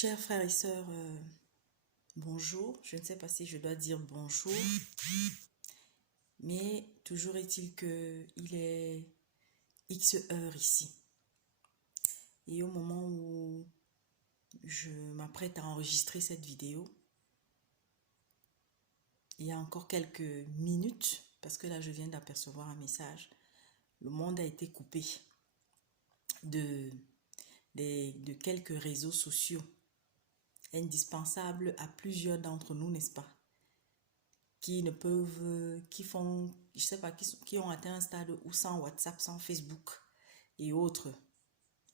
Chers frères et sœurs, bonjour. Je ne sais pas si je dois dire bonjour, mais toujours est-il qu'il est X heures ici. Et au moment où je m'apprête à enregistrer cette vidéo, il y a encore quelques minutes, parce que là je viens d'apercevoir un message, le monde a été coupé de quelques réseaux sociaux indispensables à plusieurs d'entre nous, n'est-ce pas? Qui ne peuvent, qui font, je sais pas, qui ont atteint un stade où sans WhatsApp, sans Facebook et autres,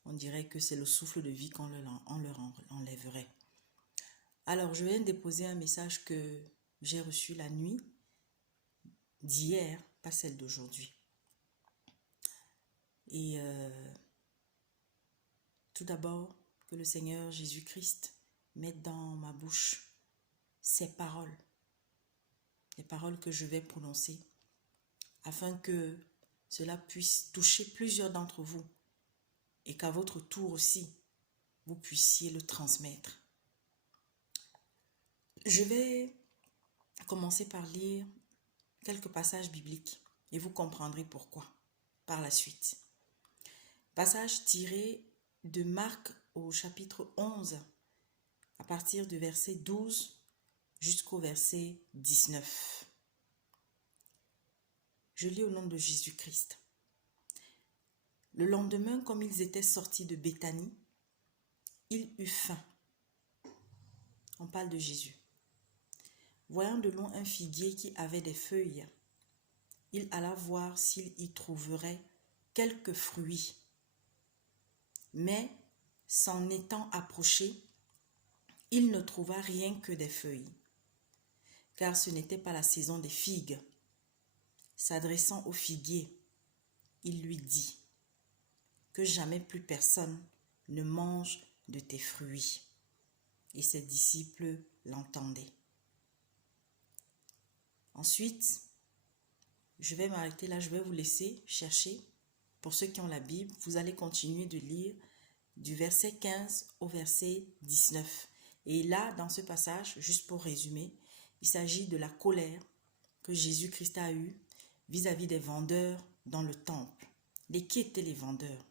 on dirait que c'est le souffle de vie qu'on leur enlèverait. Alors, je viens de déposer un message que j'ai reçu la nuit d'hier, pas celle d'aujourd'hui. Et tout d'abord, que le Seigneur Jésus-Christ mette dans ma bouche ces paroles, les paroles que je vais prononcer, afin que cela puisse toucher plusieurs d'entre vous et qu'à votre tour aussi, vous puissiez le transmettre. Je vais commencer par lire quelques passages bibliques et vous comprendrez pourquoi par la suite. Passage tiré de Marc au chapitre 11, à partir du verset 12 jusqu'au verset 19. Je lis au nom de Jésus-Christ. Le lendemain, comme ils étaient sortis de Béthanie, il eut faim. On parle de Jésus. Voyant de loin un figuier qui avait des feuilles, il alla voir s'il y trouverait quelques fruits. Mais, s'en étant approché, il ne trouva rien que des feuilles, car ce n'était pas la saison des figues. S'adressant au figuier, il lui dit « Que jamais plus personne ne mange de tes fruits. » Et ses disciples l'entendaient. Ensuite, je vais m'arrêter là, je vais vous laisser chercher. Pour ceux qui ont la Bible, vous allez continuer de lire du verset 15 au verset 19. Et là, dans ce passage, juste pour résumer, il s'agit de la colère que Jésus-Christ a eue vis-à-vis des vendeurs dans le temple. Qui étaient les vendeurs?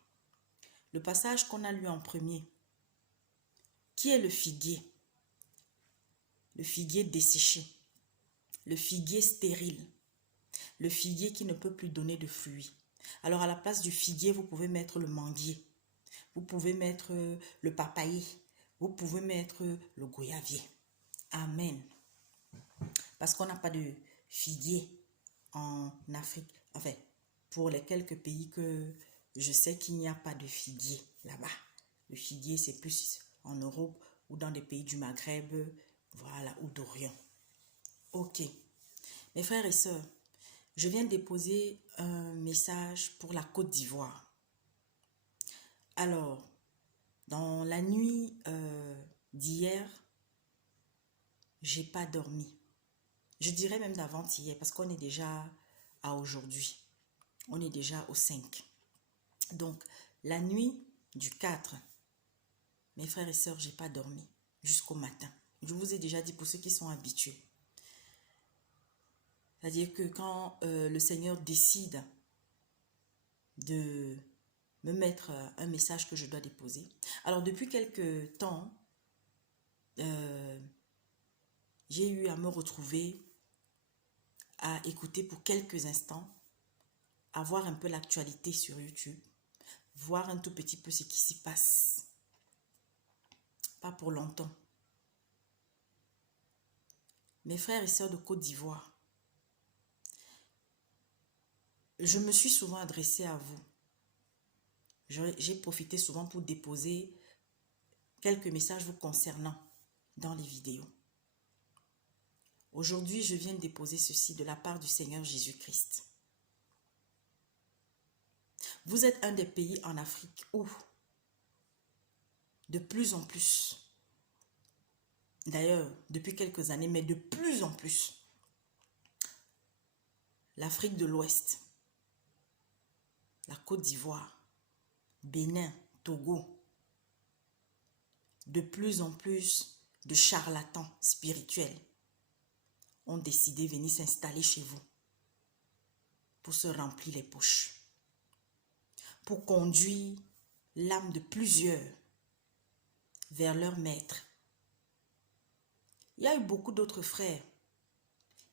Le passage qu'on a lu en premier. Qui est le figuier? Le figuier desséché. Le figuier stérile. Le figuier qui ne peut plus donner de fruits. Alors à la place du figuier, vous pouvez mettre le manguier. Vous pouvez mettre le papayer. Vous pouvez mettre le goyavier. Amen. Parce qu'on n'a pas de figuier en Afrique. Enfin, pour les quelques pays que je sais qu'il n'y a pas de figuier là-bas. Le figuier, c'est plus en Europe ou dans des pays du Maghreb, voilà, ou d'Orient. Ok. Mes frères et sœurs, je viens de déposer un message pour la Côte d'Ivoire. Alors, dans la nuit d'hier, j'ai pas dormi. Je dirais même d'avant-hier parce qu'on est déjà à aujourd'hui. On est déjà au 5. Donc, la nuit du 4, mes frères et sœurs, j'ai pas dormi jusqu'au matin. Je vous ai déjà dit pour ceux qui sont habitués. C'est-à-dire que quand le Seigneur décide de me mettre un message que je dois déposer. Alors, depuis quelques temps, j'ai eu à me retrouver à écouter pour quelques instants, à voir un peu l'actualité sur YouTube, voir un tout petit peu ce qui s'y passe. Pas pour longtemps. Mes frères et sœurs de Côte d'Ivoire, je me suis souvent adressée à vous. J'ai profité souvent pour déposer quelques messages vous concernant dans les vidéos. Aujourd'hui, je viens de déposer ceci de la part du Seigneur Jésus-Christ. Vous êtes un des pays en Afrique où, de plus en plus, d'ailleurs, depuis quelques années, mais de plus en plus, l'Afrique de l'Ouest, la Côte d'Ivoire, Bénin, Togo, de plus en plus de charlatans spirituels ont décidé de venir s'installer chez vous pour se remplir les poches, pour conduire l'âme de plusieurs vers leur maître. Il y a eu beaucoup d'autres frères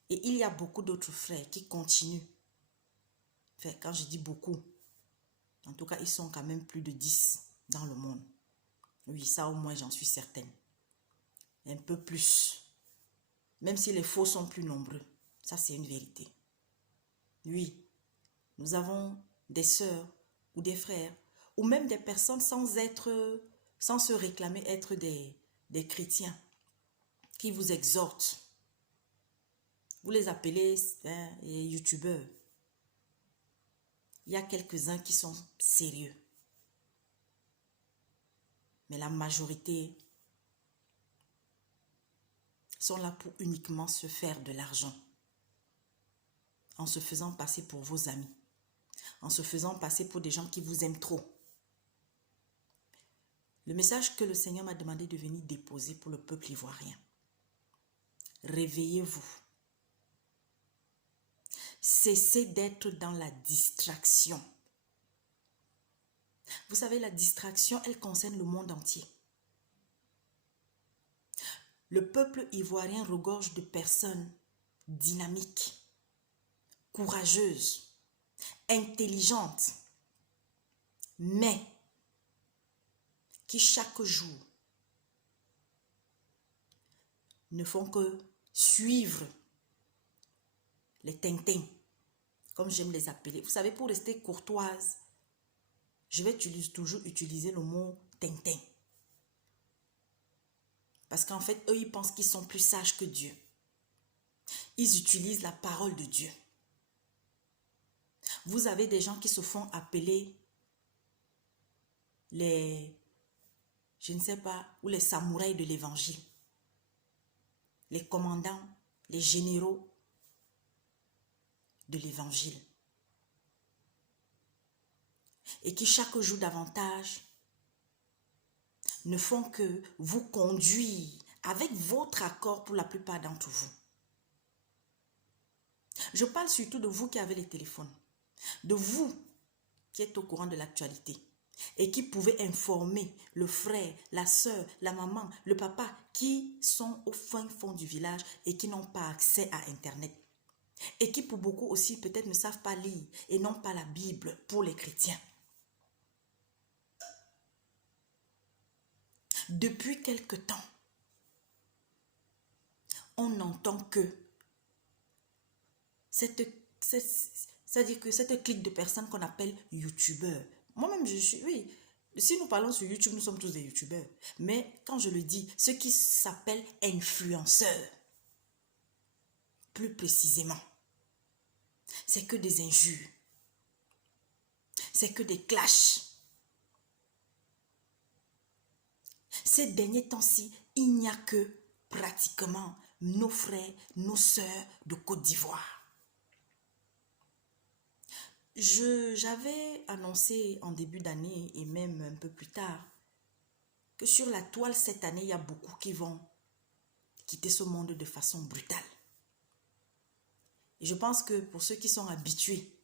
et il y a beaucoup d'autres frères qui continuent. Enfin, quand je dis beaucoup, en tout cas, ils sont quand même plus de 10 dans le monde. Oui, ça au moins, j'en suis certaine. Un peu plus. Même si les faux sont plus nombreux. Ça, c'est une vérité. Oui, nous avons des sœurs ou des frères, ou même des personnes sans se réclamer être des chrétiens, qui vous exhortent. Vous les appelez les youtubeurs. Il y a quelques-uns qui sont sérieux. Mais la majorité sont là pour uniquement se faire de l'argent. En se faisant passer pour vos amis. En se faisant passer pour des gens qui vous aiment trop. Le message que le Seigneur m'a demandé de venir déposer pour le peuple ivoirien. Réveillez-vous. Cessez d'être dans la distraction. Vous savez, la distraction, elle concerne le monde entier. Le peuple ivoirien regorge de personnes dynamiques, courageuses, intelligentes, mais qui chaque jour ne font que suivre les tintins, comme j'aime les appeler. Vous savez, pour rester courtoise, je vais toujours utiliser le mot tintin. Parce qu'en fait, eux, ils pensent qu'ils sont plus sages que Dieu. Ils utilisent la parole de Dieu. Vous avez des gens qui se font appeler je ne sais pas, ou les samouraïs de l'évangile. Les commandants, les généraux de l'évangile. Et qui chaque jour davantage ne font que vous conduire avec votre accord pour la plupart d'entre vous. Je parle surtout de vous qui avez les téléphones, de vous qui êtes au courant de l'actualité et qui pouvez informer le frère, la soeur, la maman, le papa qui sont au fin fond du village et qui n'ont pas accès à Internet. Et qui pour beaucoup aussi peut-être ne savent pas lire et n'ont pas la Bible pour les chrétiens. Depuis quelque temps, on n'entend que c'est-à-dire que cette clique de personnes qu'on appelle youtubeurs. Moi-même, oui, si nous parlons sur YouTube, nous sommes tous des youtubeurs. Mais quand je le dis, ceux qui s'appellent influenceurs, plus précisément, c'est que des injures. C'est que des clashs. Ces derniers temps-ci, il n'y a que pratiquement nos frères, nos sœurs de Côte d'Ivoire. J'avais annoncé en début d'année et même un peu plus tard que sur la toile cette année, il y a beaucoup qui vont quitter ce monde de façon brutale. Et je pense que pour ceux qui sont habitués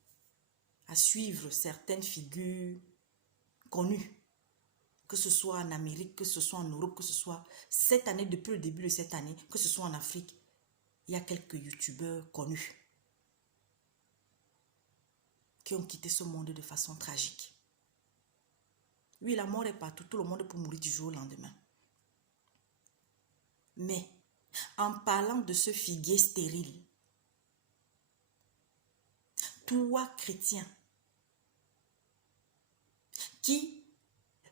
à suivre certaines figures connues, que ce soit en Amérique, que ce soit en Europe, que ce soit cette année, depuis le début de cette année, que ce soit en Afrique, il y a quelques youtubeurs connus qui ont quitté ce monde de façon tragique. Oui, la mort est partout, tout le monde peut mourir du jour au lendemain. Mais, en parlant de ce figuier stérile, toi, chrétien, qui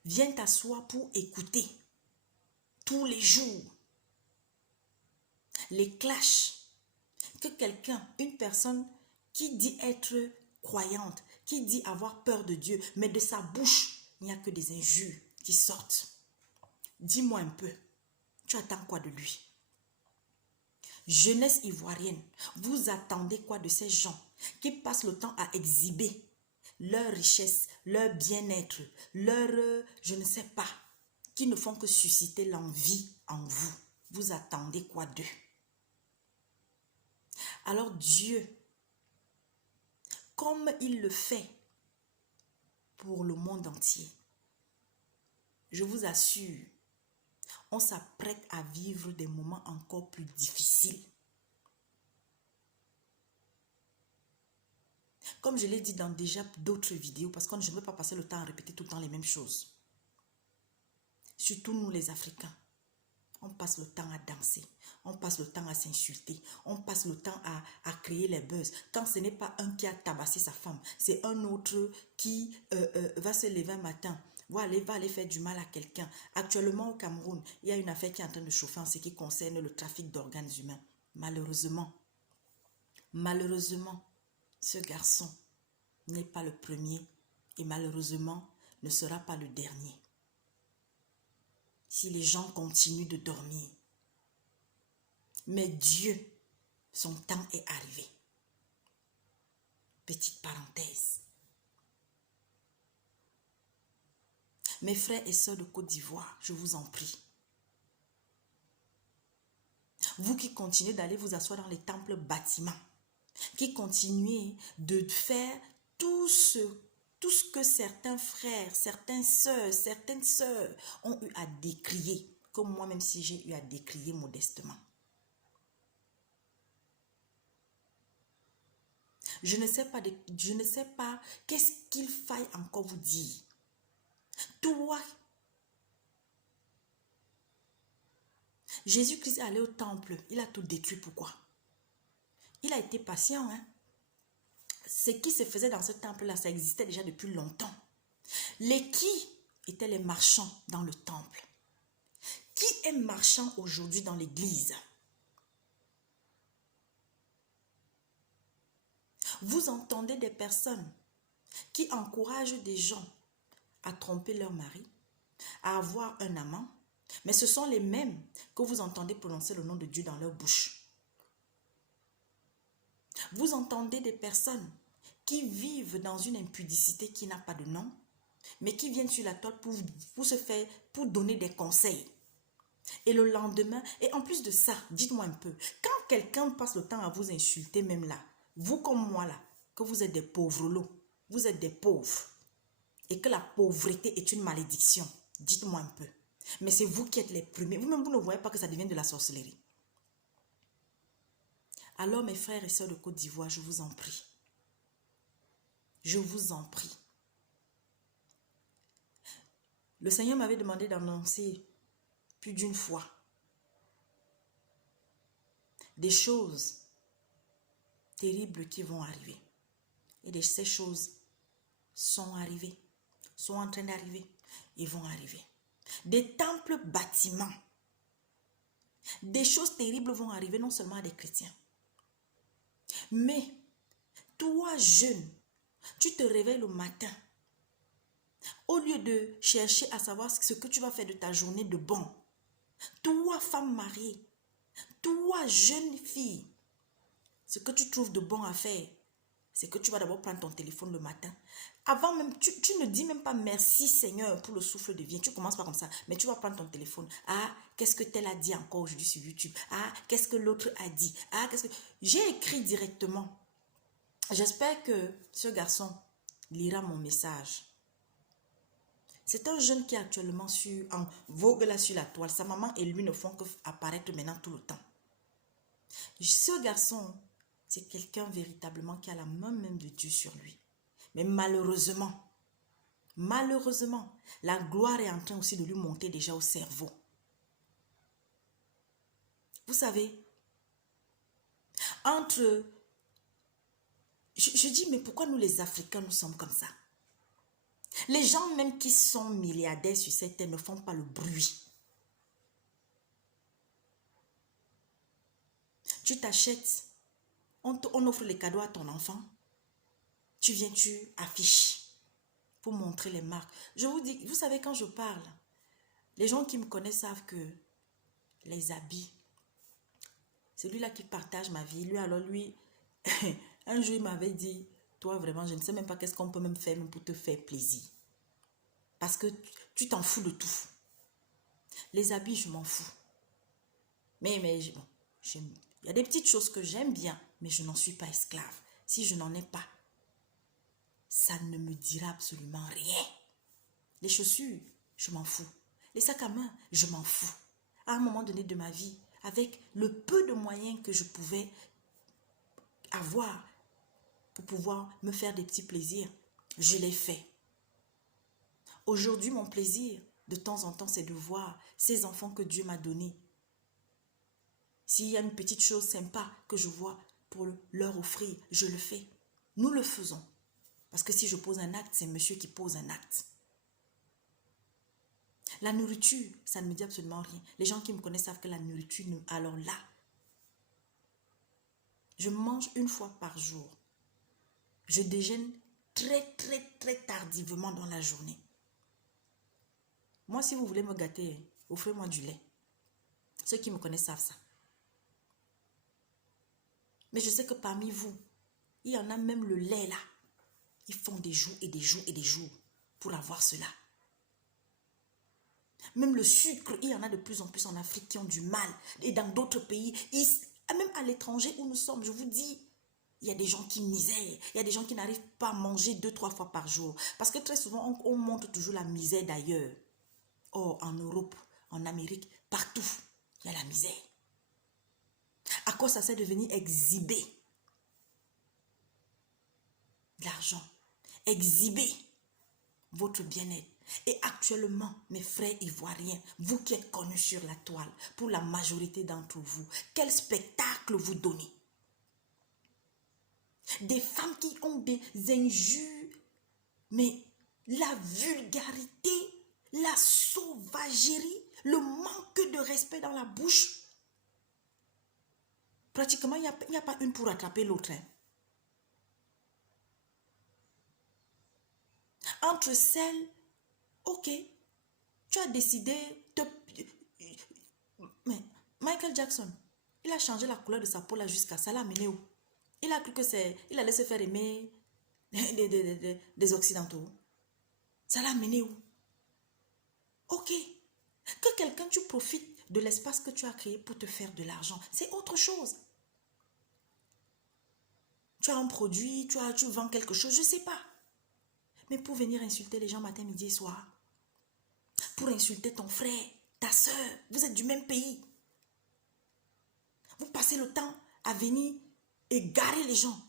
viens t'asseoir pour écouter tous les jours les clashs que quelqu'un, une personne qui dit être croyante, qui dit avoir peur de Dieu, mais de sa bouche, il n'y a que des injures qui sortent. Dis-moi un peu, tu attends quoi de lui? Jeunesse ivoirienne, vous attendez quoi de ces gens qui passent le temps à exhiber leur richesse, leur bien-être, leur je ne sais pas, qui ne font que susciter l'envie en vous. Vous attendez quoi d'eux? Alors Dieu, comme il le fait pour le monde entier, je vous assure, on s'apprête à vivre des moments encore plus difficiles. Comme je l'ai dit dans déjà d'autres vidéos, parce que je ne veux pas passer le temps à répéter tout le temps les mêmes choses. Surtout nous les Africains. On passe le temps à danser. On passe le temps à s'insulter. On passe le temps à créer les buzz. Quand ce n'est pas un qui a tabassé sa femme, c'est un autre qui va se lever un matin, va aller faire du mal à quelqu'un. Actuellement au Cameroun, il y a une affaire qui est en train de chauffer en ce qui concerne le trafic d'organes humains. Malheureusement, ce garçon n'est pas le premier et malheureusement ne sera pas le dernier. Si les gens continuent de dormir. Mais Dieu, son temps est arrivé. Petite parenthèse. Mes frères et sœurs de Côte d'Ivoire, je vous en prie. Vous qui continuez d'aller vous asseoir dans les temples bâtiments, qui continuez de faire tout ce que certains frères, certaines sœurs ont eu à décrier, comme moi-même si j'ai eu à décrier modestement. Je ne sais pas qu'est-ce qu'il faille encore vous dire. Toi, Jésus-Christ est allé au temple, il a tout détruit. Pourquoi? Il a été patient. Ce qui se faisait dans ce temple-là, ça existait déjà depuis longtemps. Qui étaient les marchands dans le temple? Qui est marchand aujourd'hui dans l'église? Vous entendez des personnes qui encouragent des gens à tromper leur mari, à avoir un amant, mais ce sont les mêmes que vous entendez prononcer le nom de Dieu dans leur bouche. Vous entendez des personnes qui vivent dans une impudicité qui n'a pas de nom, mais qui viennent sur la toile pour donner des conseils. Et le lendemain, et en plus de ça, dites-moi un peu, quand quelqu'un passe le temps à vous insulter même là, vous comme moi là, que vous êtes des pauvres lots, vous êtes des pauvres, et que la pauvreté est une malédiction, dites-moi un peu. Mais c'est vous qui êtes les premiers, vous-même vous ne voyez pas que ça devient de la sorcellerie. Alors mes frères et sœurs de Côte d'Ivoire, je vous en prie. Je vous en prie. Le Seigneur m'avait demandé d'annoncer plus d'une fois des choses terribles qui vont arriver. Et ces choses sont arrivées, sont en train d'arriver et vont arriver. Des temples bâtiments. Des choses terribles vont arriver non seulement à des chrétiens. Mais toi, jeune, tu te réveilles le matin. Au lieu de chercher à savoir ce que tu vas faire de ta journée de bon. Toi, femme mariée, toi, jeune fille, ce que tu trouves de bon à faire, c'est que tu vas d'abord prendre ton téléphone le matin. Avant même, tu ne dis même pas merci Seigneur pour le souffle de vie. Tu commences pas comme ça, mais tu vas prendre ton téléphone. Ah, qu'est-ce que tel a dit encore aujourd'hui sur YouTube? Ah, qu'est-ce que l'autre a dit? Ah, qu'est-ce que... J'ai écrit directement. J'espère que ce garçon lira mon message. C'est un jeune qui est actuellement en vogue là sur la toile. Sa maman et lui ne font qu'apparaître maintenant tout le temps. Ce garçon, c'est quelqu'un véritablement qui a la main même de Dieu sur lui. Mais malheureusement, la gloire est en train aussi de lui monter déjà au cerveau. Vous savez, je dis, mais pourquoi nous les Africains, nous sommes comme ça? Les gens même qui sont milliardaires sur cette terre ne font pas le bruit. Tu t'achètes, on offre les cadeaux à ton enfant. Tu viens, tu affiches pour montrer les marques. Je vous dis, vous savez quand je parle, les gens qui me connaissent savent que les habits, c'est lui là qui partage ma vie. Lui, alors lui, un jour il m'avait dit, toi vraiment, je ne sais même pas qu'est-ce qu'on peut même faire pour te faire plaisir. Parce que tu t'en fous de tout. Les habits, je m'en fous. Mais bon, il y a des petites choses que j'aime bien, mais je n'en suis pas esclave. Si je n'en ai pas, ça ne me dira absolument rien. Les chaussures, je m'en fous. Les sacs à main, je m'en fous. À un moment donné de ma vie, avec le peu de moyens que je pouvais avoir pour pouvoir me faire des petits plaisirs, je l'ai fait. Aujourd'hui, mon plaisir, de temps en temps, c'est de voir ces enfants que Dieu m'a donnés. S'il y a une petite chose sympa que je vois pour leur offrir, je le fais. Nous le faisons. Parce que si je pose un acte, c'est monsieur qui pose un acte. La nourriture, ça ne me dit absolument rien. Les gens qui me connaissent savent que la nourriture, alors là, je mange une fois par jour. Je déjeune très, très, très tardivement dans la journée. Moi, si vous voulez me gâter, offrez-moi du lait. Ceux qui me connaissent savent ça. Mais je sais que parmi vous, il y en a même le lait là. Ils font des jours et des jours et des jours pour avoir cela. Même le sucre, il y en a de plus en plus en Afrique qui ont du mal. Et dans d'autres pays, même à l'étranger où nous sommes, je vous dis, il y a des gens qui misèrent. Il y a des gens qui n'arrivent pas à manger 2-3 fois par jour. Parce que très souvent, on montre toujours la misère d'ailleurs. Or, en Europe, en Amérique, partout, il y a la misère. À quoi ça s'est devenu exhiber de l'argent, exhiber votre bien-être. Et actuellement, mes frères ivoiriens, vous qui êtes connus sur la toile, pour la majorité d'entre vous, quel spectacle vous donnez? Des femmes qui ont des injures, mais la vulgarité, la sauvagerie, le manque de respect dans la bouche. Pratiquement, il n'y a pas une pour attraper l'autre. Hein. Entre celles, ok, tu as décidé de... Mais Michael Jackson, il a changé la couleur de sa peau là jusqu'à ça l'a amené où? Il a cru que il allait se faire aimer des Occidentaux. Ça l'a amené où? Ok. Que quelqu'un, tu profites de l'espace que tu as créé pour te faire de l'argent. C'est autre chose. Tu as un produit, tu vends quelque chose, je ne sais pas. Mais pour venir insulter les gens matin, midi et soir, pour insulter ton frère, ta soeur, vous êtes du même pays. Vous passez le temps à venir égarer les gens.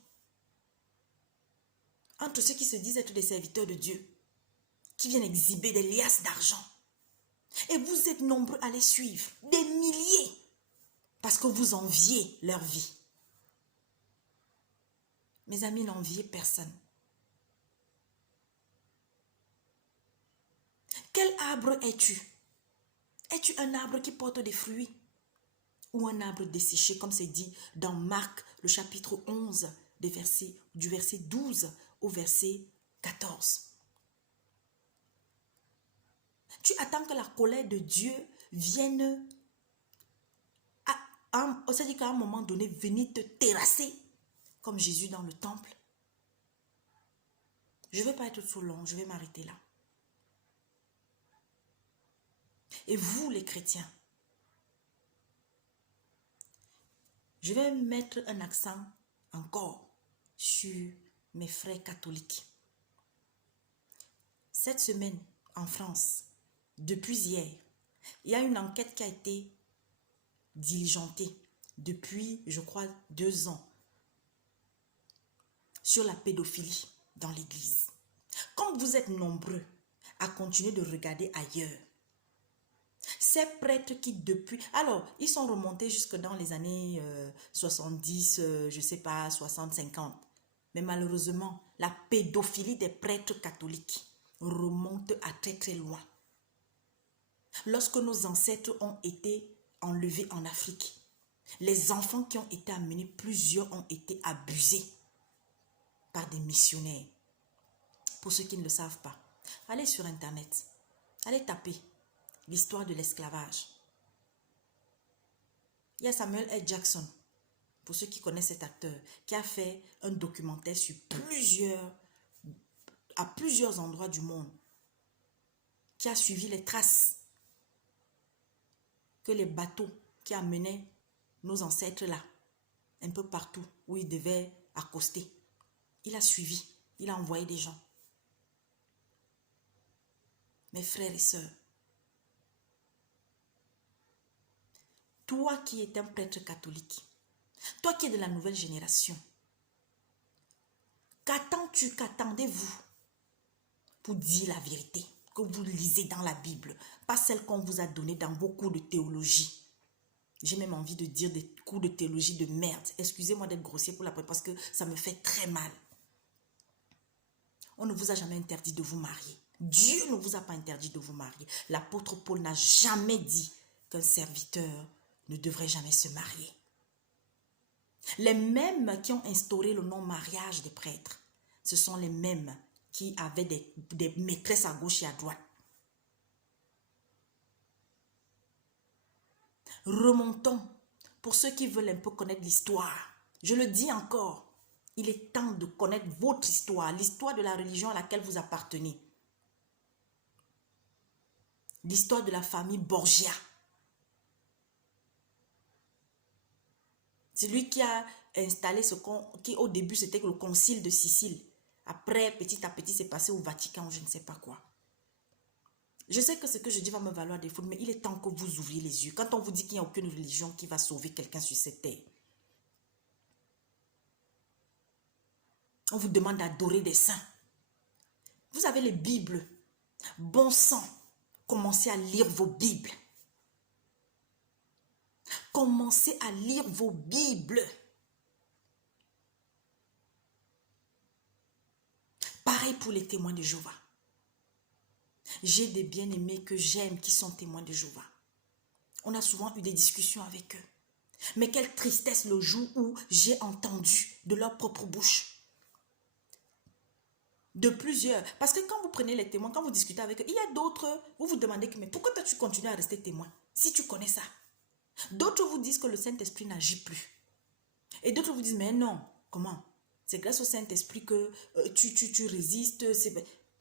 Entre ceux qui se disent être des serviteurs de Dieu, qui viennent exhiber des liasses d'argent. Et vous êtes nombreux à les suivre, des milliers, parce que vous enviez leur vie. Mes amis, n'enviez personne. Quel arbre es-tu? Es-tu un arbre qui porte des fruits? Ou un arbre desséché, comme c'est dit dans Marc, le chapitre 11, du verset 12 au verset 14. Tu attends que la colère de Dieu vienne, c'est-à-dire qu'à un moment donné, venir te terrasser, comme Jésus dans le temple. Je ne vais pas être trop long, je vais m'arrêter là. Et vous, les chrétiens, je vais mettre un accent encore sur mes frères catholiques. Cette semaine, en France, depuis hier, il y a une enquête qui a été diligentée depuis, je crois, 2 ans sur la pédophilie dans l'église. Quand vous êtes nombreux à continuer de regarder ailleurs, ces prêtres qui depuis... Alors, ils sont remontés jusque dans les années 70, je ne sais pas, 60, 50. Mais malheureusement, la pédophilie des prêtres catholiques remonte à très très loin. Lorsque nos ancêtres ont été enlevés en Afrique, les enfants qui ont été amenés, plusieurs ont été abusés par des missionnaires. Pour ceux qui ne le savent pas, allez sur Internet, allez taper l'histoire de l'esclavage. Il y a Samuel L. Jackson, pour ceux qui connaissent cet acteur, qui a fait un documentaire sur à plusieurs endroits du monde, qui a suivi les traces que les bateaux qui amenaient nos ancêtres là, un peu partout où ils devaient accoster, il a suivi, il a envoyé des gens. Mes frères et sœurs, toi qui es un prêtre catholique, toi qui es de la nouvelle génération, qu'attendez-vous pour dire la vérité que vous lisez dans la Bible, pas celle qu'on vous a donnée dans vos cours de théologie? J'ai même envie de dire des cours de théologie de merde. Excusez-moi d'être grossier pour la première parce que ça me fait très mal. On ne vous a jamais interdit de vous marier. Dieu ne vous a pas interdit de vous marier. L'apôtre Paul n'a jamais dit qu'un serviteur ne devrait jamais se marier. Les mêmes qui ont instauré le non-mariage des prêtres, ce sont les mêmes qui avaient des maîtresses à gauche et à droite. Remontons. Pour ceux qui veulent un peu connaître l'histoire, je le dis encore, il est temps de connaître votre histoire, l'histoire de la religion à laquelle vous appartenez. L'histoire de la famille Borgia. C'est lui qui a installé qui au début c'était le concile de Sicile. Après, petit à petit, c'est passé au Vatican ou je ne sais pas quoi. Je sais que ce que je dis va me valoir des fautes, mais il est temps que vous ouvriez les yeux. Quand on vous dit qu'il n'y a aucune religion qui va sauver quelqu'un sur cette terre, on vous demande d'adorer des saints. Vous avez les Bibles. Bon sang, commencez à lire vos Bibles. Commencez à lire vos Bibles. Pareil pour les témoins de Jéhovah. J'ai des bien-aimés que j'aime qui sont témoins de Jéhovah. On a souvent eu des discussions avec eux. Mais quelle tristesse le jour où j'ai entendu de leur propre bouche. De plusieurs. Parce que quand vous prenez les témoins, quand vous discutez avec eux, il y a d'autres, vous vous demandez que mais pourquoi toi tu continues à rester témoin si tu connais ça? D'autres vous disent que le Saint-Esprit n'agit plus. Et d'autres vous disent mais non, comment? C'est grâce au Saint-Esprit que tu résistes.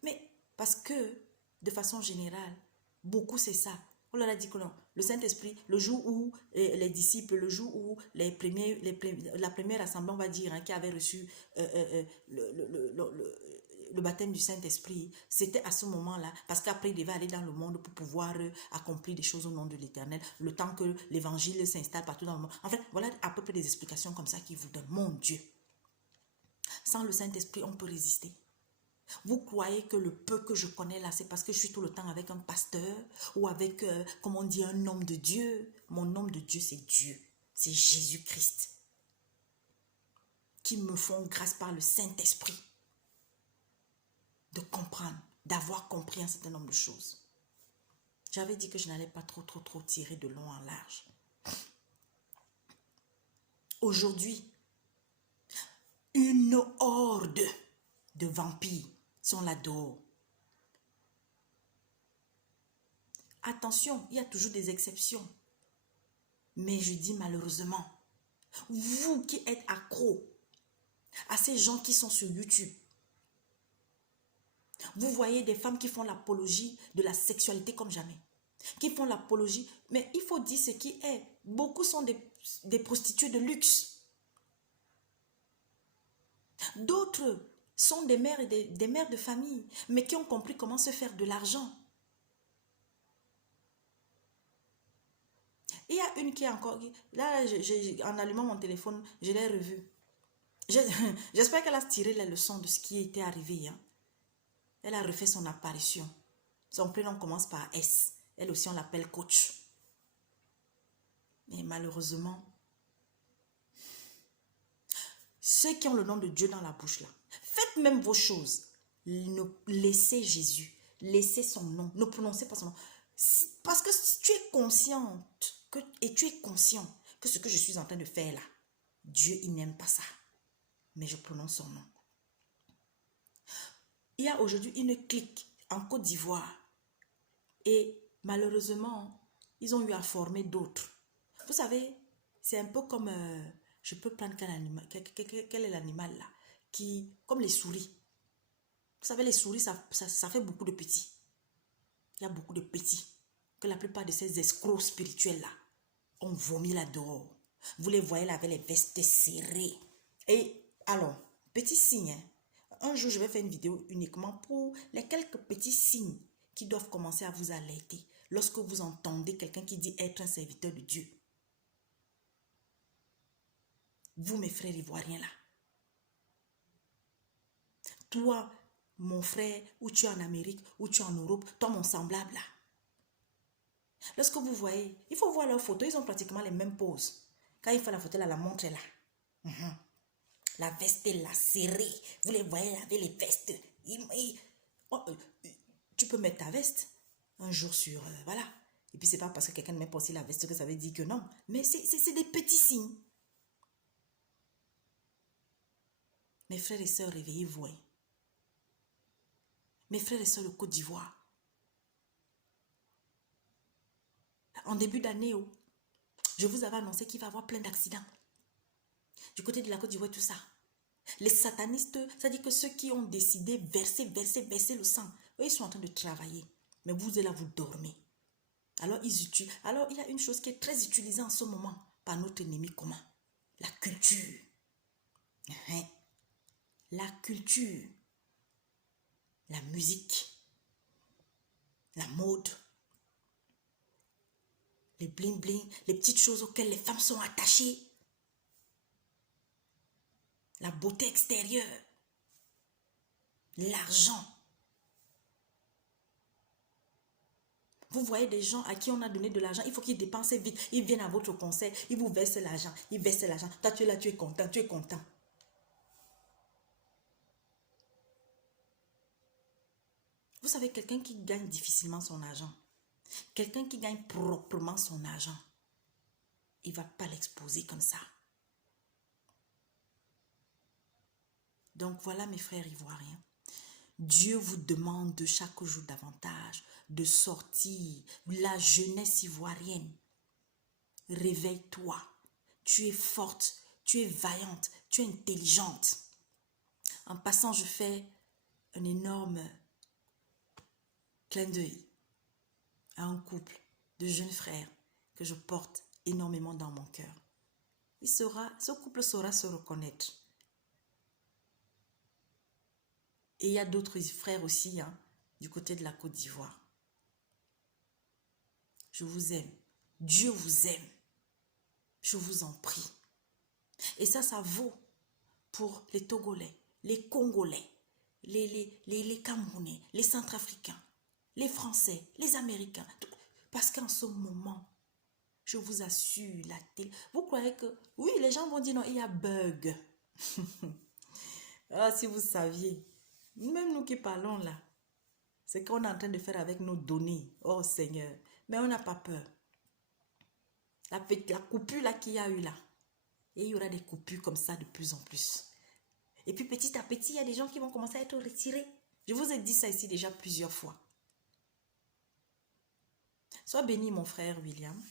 Mais parce que de façon générale, beaucoup c'est ça. On leur a dit que non, le Saint-Esprit, le jour où les disciples, le jour où la première assemblée, on va dire, hein, qui avait reçu le baptême du Saint-Esprit, c'était à ce moment-là, parce qu'après, il devait aller dans le monde pour pouvoir accomplir des choses au nom de l'Éternel, le temps que l'évangile s'installe partout dans le monde. En fait, voilà à peu près des explications comme ça qu'il vous donne. Mon Dieu, sans le Saint-Esprit, on peut résister. Vous croyez que le peu que je connais là, c'est parce que je suis tout le temps avec un pasteur ou avec, comme on dit, un homme de Dieu. Mon homme de Dieu, c'est Dieu. C'est Jésus-Christ. Qui me font grâce par le Saint-Esprit de comprendre, d'avoir compris un certain nombre de choses. J'avais dit que je n'allais pas trop tirer de long en large. Aujourd'hui, une horde de vampires sont là dehors. Attention, il y a toujours des exceptions. Mais je dis malheureusement, vous qui êtes accro à ces gens qui sont sur YouTube, vous voyez des femmes qui font l'apologie de la sexualité comme jamais. Qui font l'apologie, mais il faut dire ce qui est. Beaucoup sont des prostituées de luxe. D'autres sont des mères et des mères de famille, mais qui ont compris comment se faire de l'argent. Il y a une qui est encore... Là, en allumant mon téléphone, je l'ai revue. J'espère qu'elle a tiré les leçons de ce qui était arrivé. Hein. Elle a refait son apparition. Son prénom commence par S. Elle aussi, on l'appelle coach. Mais malheureusement, ceux qui ont le nom de Dieu dans la bouche, là, faites même vos choses. Laissez Jésus, laissez son nom, ne prononcez pas son nom. Parce que si tu es consciente et tu es conscient que ce que je suis en train de faire là, Dieu, il n'aime pas ça. Mais je prononce son nom. Il y a aujourd'hui une clique en Côte d'Ivoire. Et malheureusement, ils ont eu à former d'autres. Vous savez, c'est un peu comme... je peux prendre quel animal, quel est l'animal là comme les souris. Vous savez, les souris, ça fait beaucoup de petits. Il y a beaucoup de petits que la plupart de ces escrocs spirituels-là ont vomi là-dehors. Vous les voyez là avec les vestes serrées. Et alors, petit signe, hein. Un jour, je vais faire une vidéo uniquement pour les quelques petits signes qui doivent commencer à vous alerter lorsque vous entendez quelqu'un qui dit être un serviteur de Dieu. Vous, mes frères ivoiriens là. Toi, mon frère, ou tu es en Amérique, ou tu es en Europe, toi, mon semblable là. Lorsque vous voyez, il faut voir leurs photos, ils ont pratiquement les mêmes poses. Quand il fait la photo là, la montre est là. La veste est là, serrée. Vous les voyez là avec les vestes. Tu peux mettre ta veste un jour sur... voilà. Et puis c'est pas parce que quelqu'un ne met pas aussi la veste que ça veut dire que non. Mais c'est des petits signes. Mes frères et sœurs, réveillez-vous. Hein. Mes frères et sœurs de Côte d'Ivoire. En début d'année, je vous avais annoncé qu'il va y avoir plein d'accidents. Du côté de la Côte d'Ivoire, tout ça. Les satanistes, c'est-à-dire que ceux qui ont décidé verser le sang, eux, ils sont en train de travailler. Mais vous êtes là, vous dormez. Alors, Alors, il y a une chose qui est très utilisée en ce moment par notre ennemi commun. La culture. La culture. La musique. La mode. Les bling-bling. Les petites choses auxquelles les femmes sont attachées. La beauté extérieure. L'argent. Vous voyez des gens à qui on a donné de l'argent, il faut qu'ils dépensent vite. Ils viennent à votre concert, ils vous versent l'argent. Ils versent l'argent. Toi, tu es là, tu es content, tu es content. Vous savez, quelqu'un qui gagne difficilement son argent, quelqu'un qui gagne proprement son argent, il ne va pas l'exposer comme ça. Donc voilà mes frères ivoiriens. Dieu vous demande chaque jour davantage de sortir. La jeunesse ivoirienne, réveille-toi. Tu es forte, tu es vaillante, tu es intelligente. En passant, je fais un énorme clin d'œil à un couple de jeunes frères que je porte énormément dans mon cœur. Ce couple saura se reconnaître. Et il y a d'autres frères aussi, du côté de la Côte d'Ivoire. Je vous aime. Dieu vous aime. Je vous en prie. Et ça vaut pour les Togolais, les Congolais, les Camerounais, les Centrafricains, les Français, les Américains. Parce qu'en ce moment, je vous assure, la télé... Vous croyez que... Oui, les gens vont dire non, il y a bug. Ah, si vous saviez... Même nous qui parlons là, c'est qu'on est en train de faire avec nos données. Oh Seigneur. Mais on n'a pas peur. La coupure là qu'il y a eu là. Et il y aura des coupures comme ça de plus en plus. Et puis petit à petit, il y a des gens qui vont commencer à être retirés. Je vous ai dit ça ici déjà plusieurs fois. Sois béni mon frère William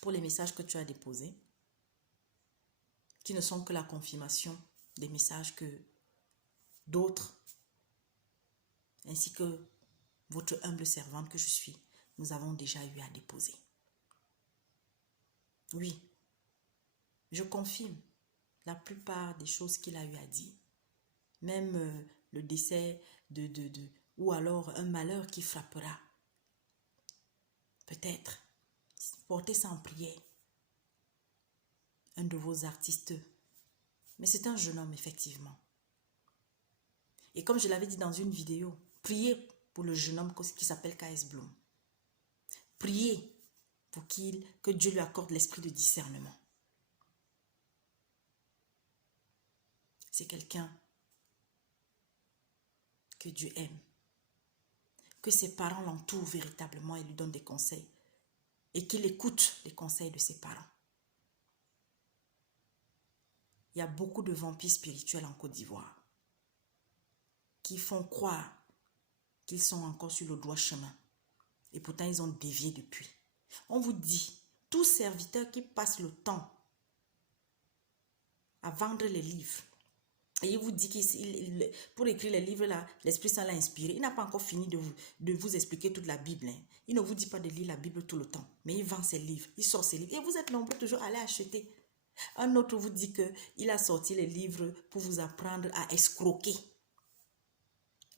pour les messages que tu as déposés. Qui ne sont que la confirmation des messages que d'autres, ainsi que votre humble servante que je suis, nous avons déjà eu à déposer. Oui, je confirme la plupart des choses qu'il a eu à dire. Même le décès ou alors un malheur qui frappera. Peut-être, portez ça en prière. Un de vos artistes. Mais c'est un jeune homme, effectivement. Et comme je l'avais dit dans une vidéo, priez pour le jeune homme qui s'appelle K.S. Bloom. Priez pour que Dieu lui accorde l'esprit de discernement. C'est quelqu'un que Dieu aime. Que ses parents l'entourent véritablement et lui donnent des conseils. Et qu'il écoute les conseils de ses parents. Il y a beaucoup de vampires spirituels en Côte d'Ivoire qui font croire qu'ils sont encore sur le droit chemin. Et pourtant, ils ont dévié depuis. On vous dit, tout serviteur qui passe le temps à vendre les livres, Et il vous dit pour écrire les livres là, l'Esprit Saint l'a inspiré. Il n'a pas encore fini de vous expliquer toute la Bible. Hein. Il ne vous dit pas de lire la Bible tout le temps. Mais il vend ses livres, il sort ses livres. Et vous êtes nombreux toujours à aller acheter. Un autre vous dit qu'il a sorti les livres pour vous apprendre à escroquer.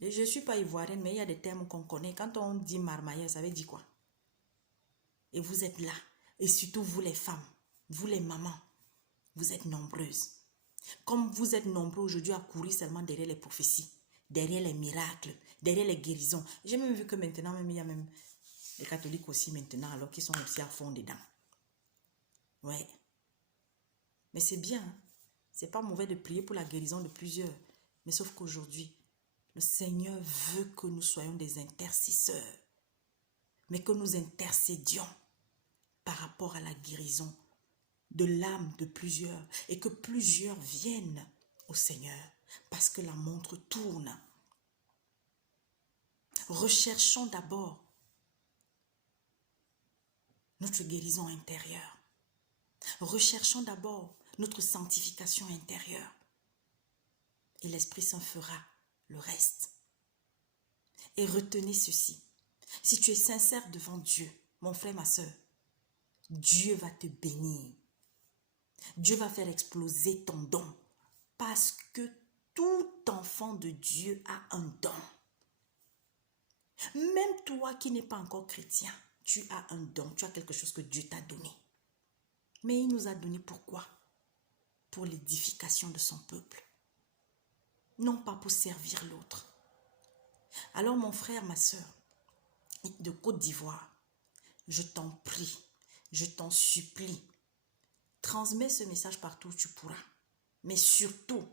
Et je ne suis pas ivoirienne, mais il y a des termes qu'on connaît. Quand on dit marmailleur, ça veut dire quoi? Et vous êtes là. Et surtout vous les femmes, vous les mamans, vous êtes nombreuses. Comme vous êtes nombreux aujourd'hui à courir seulement derrière les prophéties, derrière les miracles, derrière les guérisons. J'ai même vu que maintenant, même, il y a même les catholiques aussi maintenant, alors qu'ils sont aussi à fond dedans. Ouais. Mais c'est bien. Hein? C'est pas mauvais de prier pour la guérison de plusieurs. Mais sauf qu'aujourd'hui, le Seigneur veut que nous soyons des intercesseurs. Mais que nous intercédions par rapport à la guérison de l'âme de plusieurs et que plusieurs viennent au Seigneur parce que la montre tourne. Recherchons d'abord notre guérison intérieure. Recherchons d'abord notre sanctification intérieure. Et l'Esprit Saint fera le reste. Et retenez ceci. Si tu es sincère devant Dieu, mon frère, ma soeur, Dieu va te bénir. Dieu va faire exploser ton don. Parce que tout enfant de Dieu a un don. Même toi qui n'es pas encore chrétien, tu as un don, tu as quelque chose que Dieu t'a donné. Mais il nous a donné pourquoi? Pour l'édification de son peuple. Non pas pour servir l'autre. Alors mon frère, ma soeur, de Côte d'Ivoire, je t'en prie, je t'en supplie, transmets ce message partout où tu pourras. Mais surtout,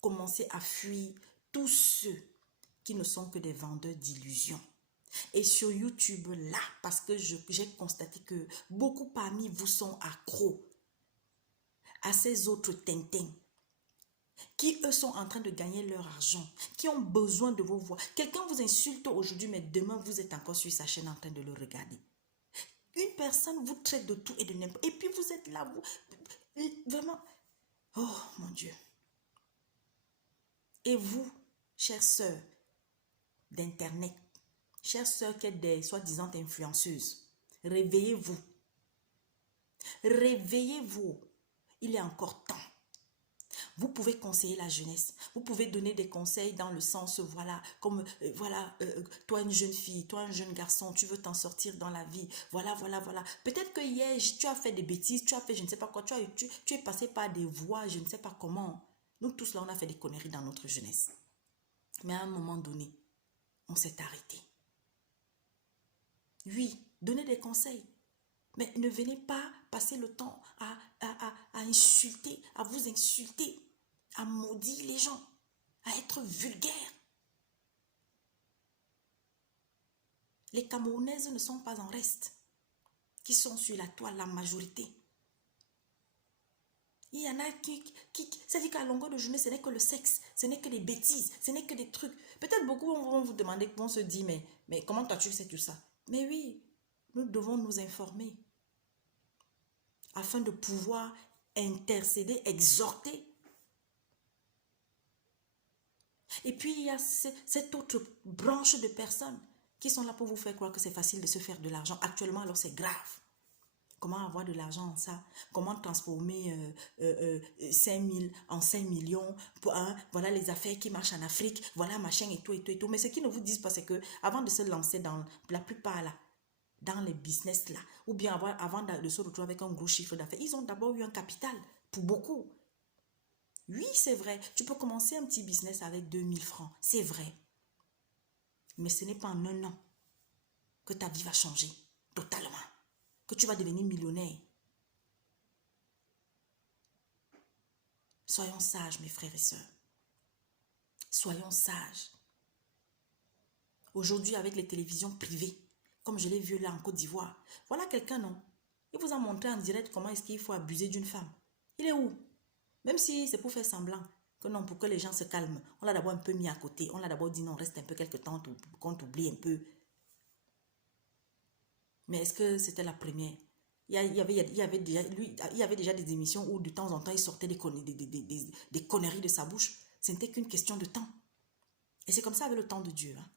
commencez à fuir tous ceux qui ne sont que des vendeurs d'illusions. Et sur YouTube, là, parce que j'ai constaté que beaucoup parmi vous sont accros à ces autres tintins qui, eux, sont en train de gagner leur argent, qui ont besoin de vos voix. Quelqu'un vous insulte aujourd'hui, mais demain, vous êtes encore sur sa chaîne en train de le regarder. Une personne vous traite de tout et de n'importe. Et puis, vous êtes là, vous... Vraiment... Oh, mon Dieu. Et vous, chères sœurs d'Internet, chères sœurs qui êtes des soi-disant influenceuses, réveillez-vous. Réveillez-vous. Il est encore temps. Vous pouvez conseiller la jeunesse. Vous pouvez donner des conseils dans le sens, voilà, comme, toi une jeune fille, toi un jeune garçon, tu veux t'en sortir dans la vie. Voilà. Peut-être que hier, tu as fait des bêtises, tu as fait je ne sais pas quoi, tu es passé par des voies, je ne sais pas comment. Nous tous là, on a fait des conneries dans notre jeunesse. Mais à un moment donné, on s'est arrêté. Oui, donnez des conseils. Mais ne venez pas passer le temps à insulter, à vous insulter, à maudire les gens, à être vulgaire. Les Camerounaises ne sont pas en reste, qui sont sur la toile, la majorité. Il y en a qui c'est-à-dire qu'à longueur de journée, ce n'est que le sexe, ce n'est que des bêtises, ce n'est que des trucs. Peut-être beaucoup vont vous demander, vont se dire, mais comment toi tu sais tout ça? Mais oui, nous devons nous informer afin de pouvoir intercéder, exhorter. Et puis, il y a cette autre branche de personnes qui sont là pour vous faire croire que c'est facile de se faire de l'argent. Actuellement, alors c'est grave. Comment avoir de l'argent en ça? Comment transformer 5 000 en 5 millions? Voilà les affaires qui marchent en Afrique. Voilà machin et tout. Mais ce qu'ils ne vous disent pas, c'est que avant de se lancer dans la plupart là, dans les business là, ou bien avant de se retrouver avec un gros chiffre d'affaires, ils ont d'abord eu un capital, pour beaucoup. Oui, c'est vrai, tu peux commencer un petit business avec 2000 francs, c'est vrai. Mais ce n'est pas en un an que ta vie va changer totalement, que tu vas devenir millionnaire. Soyons sages, mes frères et sœurs. Soyons sages. Aujourd'hui, avec les télévisions privées, comme je l'ai vu là en Côte d'Ivoire, voilà quelqu'un, non? Il vous a montré en direct comment est-ce qu'il faut abuser d'une femme. Il est où? Même si c'est pour faire semblant que non, pour que les gens se calment. On l'a d'abord un peu mis à côté. On l'a d'abord dit non, reste un peu quelque temps qu'on t'oublie un peu. Mais est-ce que c'était la première? il y avait déjà des émissions où de temps en temps, il sortait des conneries de sa bouche. Ce n'était qu'une question de temps. Et c'est comme ça avec le temps de Dieu. Hein.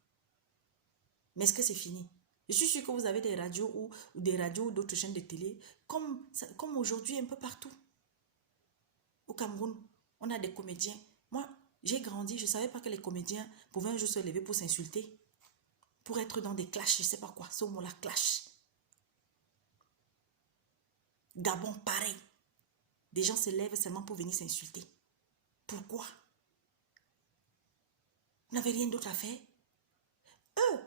Mais est-ce que c'est fini? Je suis sûre que vous avez des radios ou d'autres chaînes de télé, comme aujourd'hui un peu partout. Au Cameroun, on a des comédiens. Moi, j'ai grandi, je ne savais pas que les comédiens pouvaient un jour se lever pour s'insulter, pour être dans des clashs, je ne sais pas quoi, ce mot-là, clash. Gabon, pareil. Des gens se lèvent seulement pour venir s'insulter. Pourquoi? Vous n'avez rien d'autre à faire? Eux,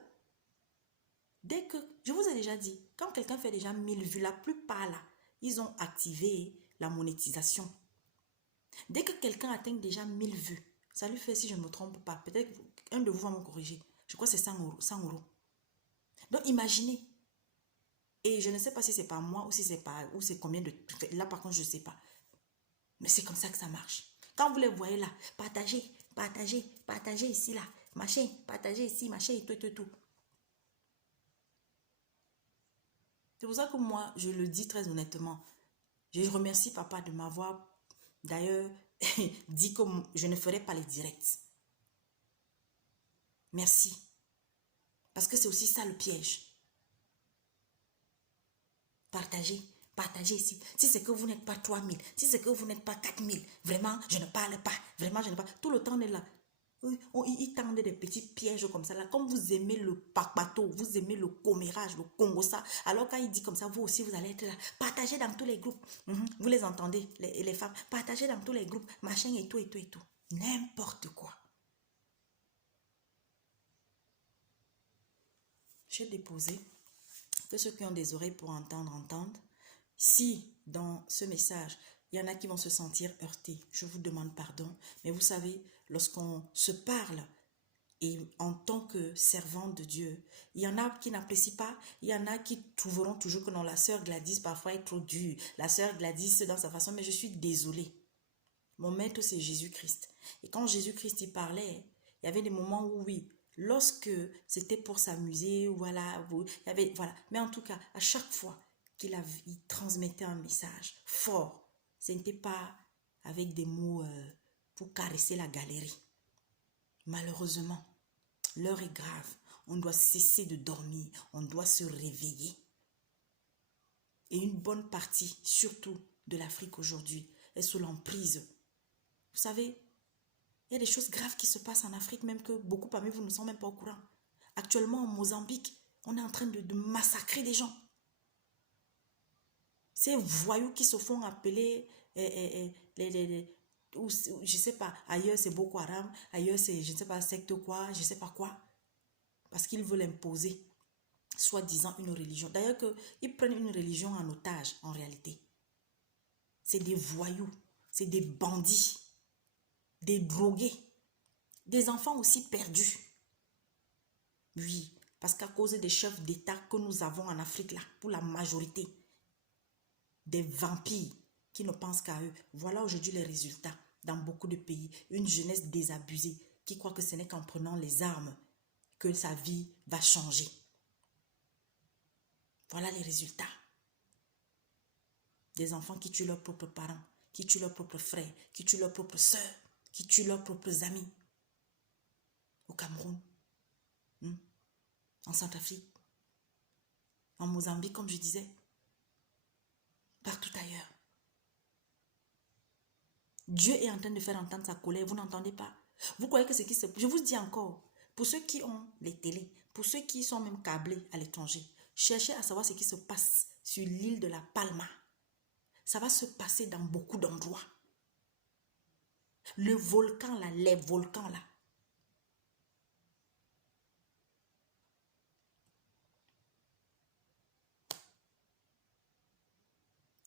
dès que, je vous ai déjà dit, quand quelqu'un fait déjà 1000 vues, la plupart là, ils ont activé la monétisation. Dès que quelqu'un atteint déjà 1000 vues, ça lui fait, si je ne me trompe pas, peut-être un de vous va me corriger, je crois que c'est 100 euros, 100 euros. Donc imaginez, et je ne sais pas si c'est pas moi ou si c'est pas, ou c'est combien de, là par contre je ne sais pas, mais c'est comme ça que ça marche. Quand vous les voyez là, partagez, partagez, partagez ici là, machin, partagez ici, machin et tout. C'est pour ça que moi, je le dis très honnêtement, je remercie papa de m'avoir d'ailleurs dit que je ne ferai pas les directs. Merci. Parce que c'est aussi ça le piège. Partagez, partagez ici. Si c'est que vous n'êtes pas 3000, si c'est que vous n'êtes pas 4000, vraiment, je ne parle pas. Vraiment, je ne parle pas. Tout le temps, on est là. Ils tendent des petits pièges comme ça. Là. Comme vous aimez le papato, vous aimez le commérage, le congossa. Alors quand il dit comme ça, vous aussi, vous allez être là. Partagez dans tous les groupes. Vous les entendez, les femmes. Partagez dans tous les groupes. Machin et tout. N'importe quoi. J'ai déposé que ceux qui ont des oreilles pour entendre, entendent. Si dans ce message, il y en a qui vont se sentir heurtés, je vous demande pardon. Mais vous savez, lorsqu'on se parle et en tant que servante de Dieu, il y en a qui n'apprécient pas, il y en a qui trouveront toujours que non, la sœur Gladys parfois est trop dure, la sœur Gladys dans sa façon, mais je suis désolée. Mon maître, c'est Jésus-Christ. Et quand Jésus-Christ y parlait, il y avait des moments où oui, lorsque c'était pour s'amuser, voilà, il y avait, voilà. Mais en tout cas, à chaque fois qu'il transmettait un message fort, ce n'était pas avec des mots pour caresser la galerie. Malheureusement, l'heure est grave. On doit cesser de dormir. On doit se réveiller. Et une bonne partie, surtout de l'Afrique aujourd'hui, est sous l'emprise. Vous savez, il y a des choses graves qui se passent en Afrique, même que beaucoup parmi vous ne sont même pas au courant. Actuellement, en Mozambique, on est en train de massacrer des gens. Ces voyous qui se font appeler, ou, je ne sais pas, ailleurs c'est Boko Haram, ailleurs c'est, je ne sais pas, secte quoi, je ne sais pas quoi. Parce qu'ils veulent imposer, soi-disant, une religion. D'ailleurs, ils prennent une religion en otage, en réalité. C'est des voyous, c'est des bandits, des drogués, des enfants aussi perdus. Oui, parce qu'à cause des chefs d'État que nous avons en Afrique, là, pour la majorité, des vampires qui ne pensent qu'à eux. Voilà aujourd'hui les résultats dans beaucoup de pays. Une jeunesse désabusée qui croit que ce n'est qu'en prenant les armes que sa vie va changer. Voilà les résultats. Des enfants qui tuent leurs propres parents, qui tuent leurs propres frères, qui tuent leurs propres sœurs, qui tuent leurs propres amis. Au Cameroun, en Centrafrique, en Mozambique, comme je disais, partout ailleurs. Dieu est en train de faire entendre sa colère, vous n'entendez pas. Vous croyez que ce qui se... Je vous dis encore, pour ceux qui ont les télés, pour ceux qui sont même câblés à l'étranger, cherchez à savoir ce qui se passe sur l'île de la Palma. Ça va se passer dans beaucoup d'endroits. Le volcan là, les volcans là.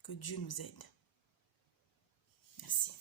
Que Dieu nous aide. Merci.